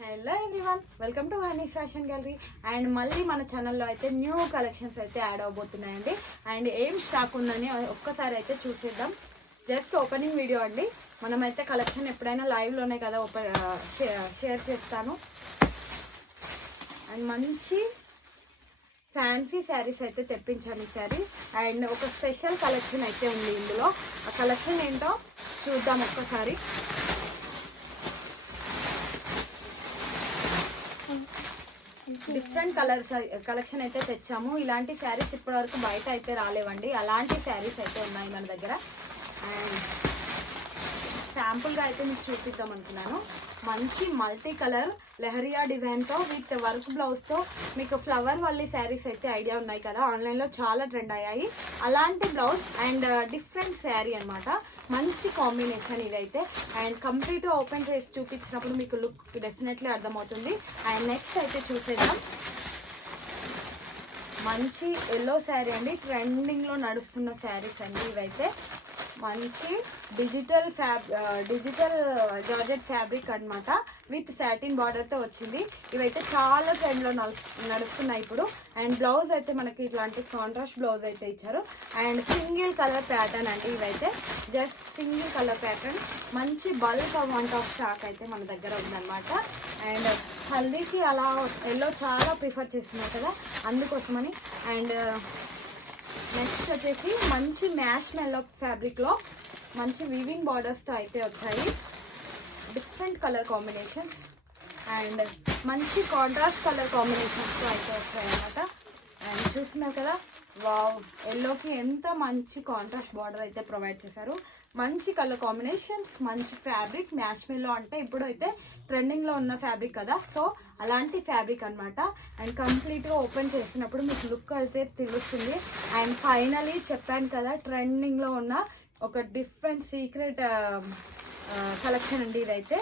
Hello everyone, welcome to Honey's fashion gallery. And మళ్ళీ మన ఛానల్లో అయితే న్యూ కలెక్షన్స్ అయితే యాడ్ అవబోతున్నాయండి. అండ్ ఏం స్టాక్ ఉందని ఒక్కసారి అయితే చూసేద్దాం. జస్ట్ ఓపెనింగ్ వీడియో అండి. మనమైతే కలెక్షన్ ఎప్పుడైనా లైవ్లోనే కదా షేర్ చేస్తాను. అండ్ మంచి ఫ్యాన్సీ శారీస్ అయితే తెప్పించాను ఈసారి. అండ్ ఒక స్పెషల్ కలెక్షన్ అయితే ఉంది ఇందులో. ఆ కలెక్షన్ ఏంటో చూద్దాం ఒక్కసారి. డిఫరెంట్ కలర్స్ కలెక్షన్ అయితే తెచ్చాము. ఇలాంటి శారీస్ ఇప్పటి వరకు బయట అయితే రాలేవండి. అలాంటి శారీస్ అయితే ఉన్నాయి మన దగ్గర. అండ్ శాంపుల్గా అయితే మీకు చూపిద్దాం అనుకున్నాను. మంచి మల్టీ కలర్ లెహరియా డిజైన్తో విత్ వర్క్ బ్లౌజ్తో మీకు ఫ్లవర్ వల్లి శారీస్ అయితే ఐడియా ఉన్నాయి కదా, ఆన్లైన్లో చాలా ట్రెండ్ అయ్యాయి. అలాంటి బ్లౌజ్ అండ్ డిఫరెంట్ శారీ అనమాట. మంచి కాంబినేషన్ ఇదైతే. అండ్ కంప్లీట్గా ఓపెన్ చేసి చూపించినప్పుడు మీకు లుక్ డెఫినెట్లీ అర్థమవుతుంది. అండ్ నెక్స్ట్ అయితే చూసేద్దాం. మంచి ఎల్లో శారీ అండి, ట్రెండింగ్లో నడుస్తున్న శారీస్ అండి ఇవైతే. మంచి డిజిటల్ జార్జెట్ ఫ్యాబ్రిక్ అనమాట, విత్ సాటిన్ బార్డర్తో వచ్చింది. ఇవైతే చాలా ట్రెండ్లో నడుస్తున్నాయి ఇప్పుడు. అండ్ బ్లౌజ్ అయితే మనకి ఇట్లాంటి కాంట్రాస్ట్ బ్లౌజ్ అయితే ఇచ్చారు. అండ్ సింగిల్ కలర్ ప్యాటర్న్ అండి ఇవైతే. Just single colour pattern. మంచి బల్క్ అమౌంట్ ఆఫ్ స్టాక్ అయితే మన దగ్గర ఉందన్నమాట. అండ్ హల్దీకి అలా ఎల్లో చాలా ప్రిఫర్ చేస్తున్నారు కదా, అందుకోసమని. అండ్ నెక్స్ట్ వచ్చేసి మంచి మ్యాష్ మెల్లో ఫ్యాబ్రిక్లో మంచి వీవింగ్ బార్డర్స్తో అయితే వచ్చాయి. డిఫరెంట్ కలర్ కాంబినేషన్ అండ్ మంచి కాంట్రాస్ట్ కలర్ కాంబినేషన్స్తో అయితే వచ్చాయి అన్నమాట. అండ్ చూస్తున్నారు కదా, వావ్, ఎల్లోకి ఎంత మంచి కాంట్రాస్ట్ బార్డర్ అయితే ప్రొవైడ్ చేశారు. మంచి కలర్ కాంబినేషన్స్, మంచి ఫ్యాబ్రిక్. మ్యాష్ మెల్లో అంటే ఇప్పుడు అయితే ట్రెండింగ్లో ఉన్న ఫ్యాబ్రిక్ కదా, సో అలాంటి ఫ్యాబ్రిక్ అనమాట. అండ్ కంప్లీట్గా ఓపెన్ చేసినప్పుడు మీకు లుక్ అయితే తెలుస్తుంది. అండ్ ఫైనలీ చెప్పాను కదా, ట్రెండింగ్లో ఉన్న ఒక డిఫరెంట్ సీక్రెట్ కలెక్షన్ అండి ఇదైతే.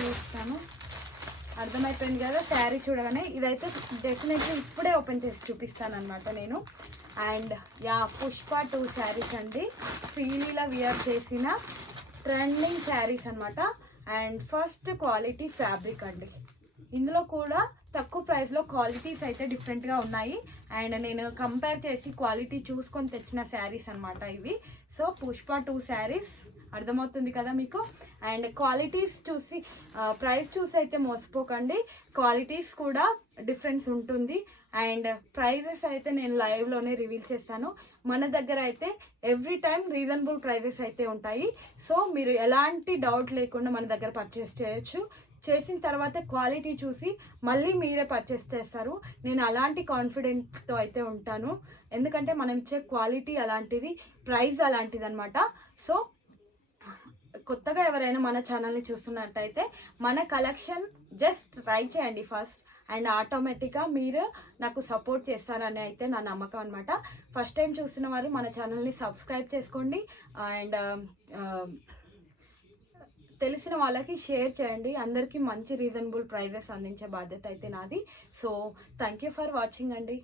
చూస్తాను, అర్థమైపోయింది కదా శారీ చూడగానే. ఇదైతే డెఫినెట్లీ ఇప్పుడే ఓపెన్ చేసి చూపిస్తాను అనమాట నేను. అండ్ పుష్ప 2 శారీస్ అండి, ఫ్రీలీలా వియర్ చేసిన ట్రెండింగ్ శారీస్ అనమాట. అండ్ ఫస్ట్ క్వాలిటీ ఫ్యాబ్రిక్ అండి. ఇందులో కూడా తక్కువ ప్రైస్లో క్వాలిటీస్ అయితే డిఫరెంట్గా ఉన్నాయి. అండ్ నేను కంపేర్ చేసి క్వాలిటీ చూసుకొని తెచ్చిన శారీస్ అనమాట ఇవి. సో పుష్ప 2 శారీస్, అర్థమవుతుంది కదా మీకు. అండ్ క్వాలిటీస్ చూసి ప్రైస్ చూసి అయితే మోసపోకండి, క్వాలిటీస్ కూడా డిఫరెన్స్ ఉంటుంది. అండ్ ప్రైజెస్ అయితే నేను లైవ్లోనే రివీల్ చేస్తాను. మన దగ్గర అయితే ఎవ్రీ టైం రీజనబుల్ ప్రైజెస్ అయితే ఉంటాయి. సో మీరు ఎలాంటి డౌట్ లేకుండా మన దగ్గర పర్చేస్ చేయొచ్చు. చేసిన తర్వాత క్వాలిటీ చూసి మళ్ళీ మీరే పర్చేస్ చేస్తారు. నేను అలాంటి కాన్ఫిడెంట్తో అయితే ఉంటాను, ఎందుకంటే మనం ఇచ్చే క్వాలిటీ అలాంటిది, ప్రైస్ అలాంటిది అనమాట. సో కొత్తగా ఎవరైనా మన ఛానల్ని చూస్తున్నట్టయితే మన కలెక్షన్ జస్ట్ ట్రై చేయండి ఫస్ట్. అండ్ ఆటోమేటిక్గా మీరు నాకు సపోర్ట్ చేస్తారని అయితే నా నమ్మకం అనమాట. ఫస్ట్ టైం చూస్తున్న వారు మన ఛానల్ని సబ్స్క్రైబ్ చేసుకోండి. అండ్ తెలిసిన వాళ్ళకి షేర్ చేయండి. అందరికీ మంచి రీజనబుల్ ప్రైజెస్ అందించే బాధ్యత అయితే నాది. So thank you for watching అండి.